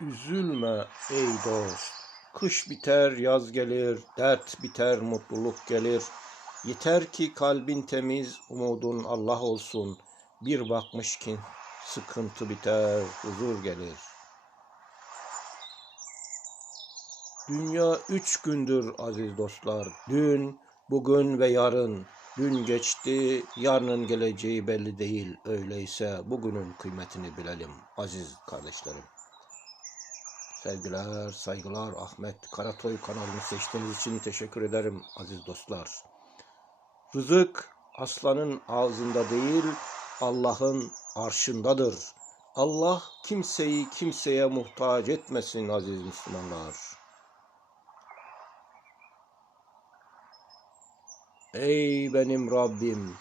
Üzülme ey dost. Kış biter, yaz gelir, dert biter, mutluluk gelir. Yeter ki kalbin temiz, umudun Allah olsun. Bir bakmış ki sıkıntı biter, huzur gelir. Dünya üç gündür aziz dostlar. Dün, bugün ve yarın. Dün geçti, yarının geleceği belli değil. Öyleyse bugünün kıymetini bilelim aziz kardeşlerim. Sevgiler, saygılar Ahmet Karatoy kanalını seçtiğiniz için teşekkür ederim aziz dostlar. Rızık aslanın ağzında değil, Allah'ın arşındadır. Allah kimseyi kimseye muhtaç etmesin aziz Müslümanlar. Ey benim Rabbim,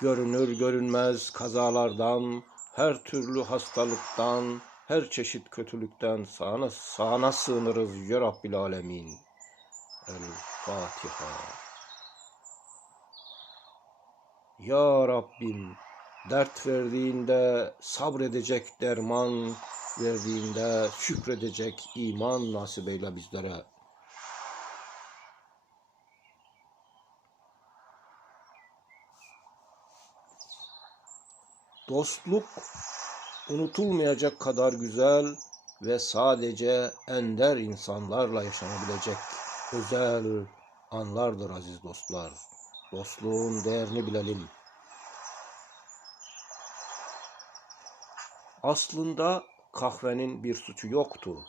görünür görünmez kazalardan, her türlü hastalıktan, her çeşit kötülükten sana, sana sığınırız ya Rabbil Alemin. El Fatiha. Ya Rabbim, dert verdiğinde sabredecek derman, verdiğinde şükredecek iman nasip eyle bizlere. Dostluk unutulmayacak kadar güzel ve sadece ender insanlarla yaşanabilecek özel anlardır aziz dostlar. Dostluğun değerini bilelim. Aslında kahvenin bir suçu yoktu.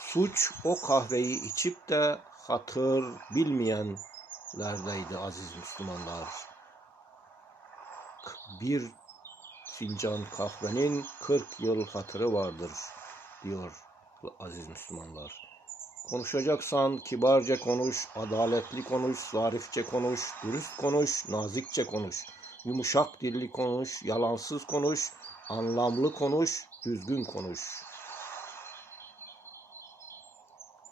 Suç o kahveyi içip de hatır bilmeyenlerdeydi aziz Müslümanlar. Bir fincan kahvenin 40 yıl hatırı vardır diyor aziz Müslümanlar. Konuşacaksan kibarca konuş, adaletli konuş, zarifçe konuş, dürüst konuş, nazikçe konuş. Yumuşak dilli konuş, yalansız konuş, anlamlı konuş, düzgün konuş.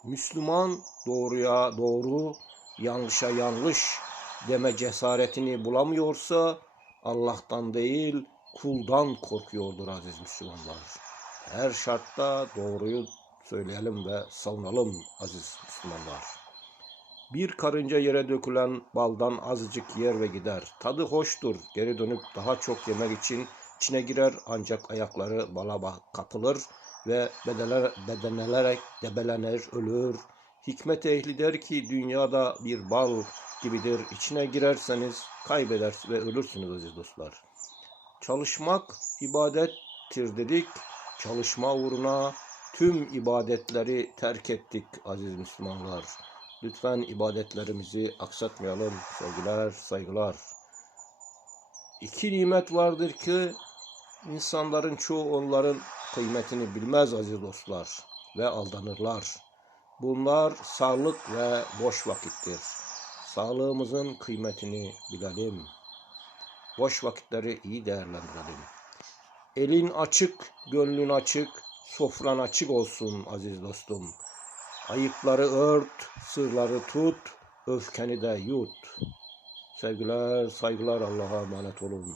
Müslüman doğruya doğru, yanlışa yanlış deme cesaretini bulamıyorsa Allah'tan değil, kuldan korkuyordur aziz Müslümanlar. Her şartta doğruyu söyleyelim ve savunalım aziz Müslümanlar. Bir karınca yere dökülen baldan azıcık yer ve gider. Tadı hoştur. Geri dönüp daha çok yemek için içine girer ancak ayakları bala kapılır ve bedeler, bedenelerek debelenir, ölür. Hikmet ehli der ki dünyada bir bal gibidir. İçine girerseniz kaybeder ve ölürsünüz aziz dostlar. Çalışmak ibadettir dedik. Çalışma uğruna tüm ibadetleri terk ettik aziz Müslümanlar. Lütfen ibadetlerimizi aksatmayalım. Sevgiler, saygılar. İki nimet vardır ki insanların çoğu onların kıymetini bilmez aziz dostlar ve aldanırlar. Bunlar sağlık ve boş vakittir. Sağlığımızın kıymetini bilelim. Boş vakitleri iyi değerlendirelim. Elin açık, gönlün açık, sofran açık olsun aziz dostum. Ayıpları ört, sırları tut, öfkeni de yut. Sevgiler, saygılar Allah'a emanet olun.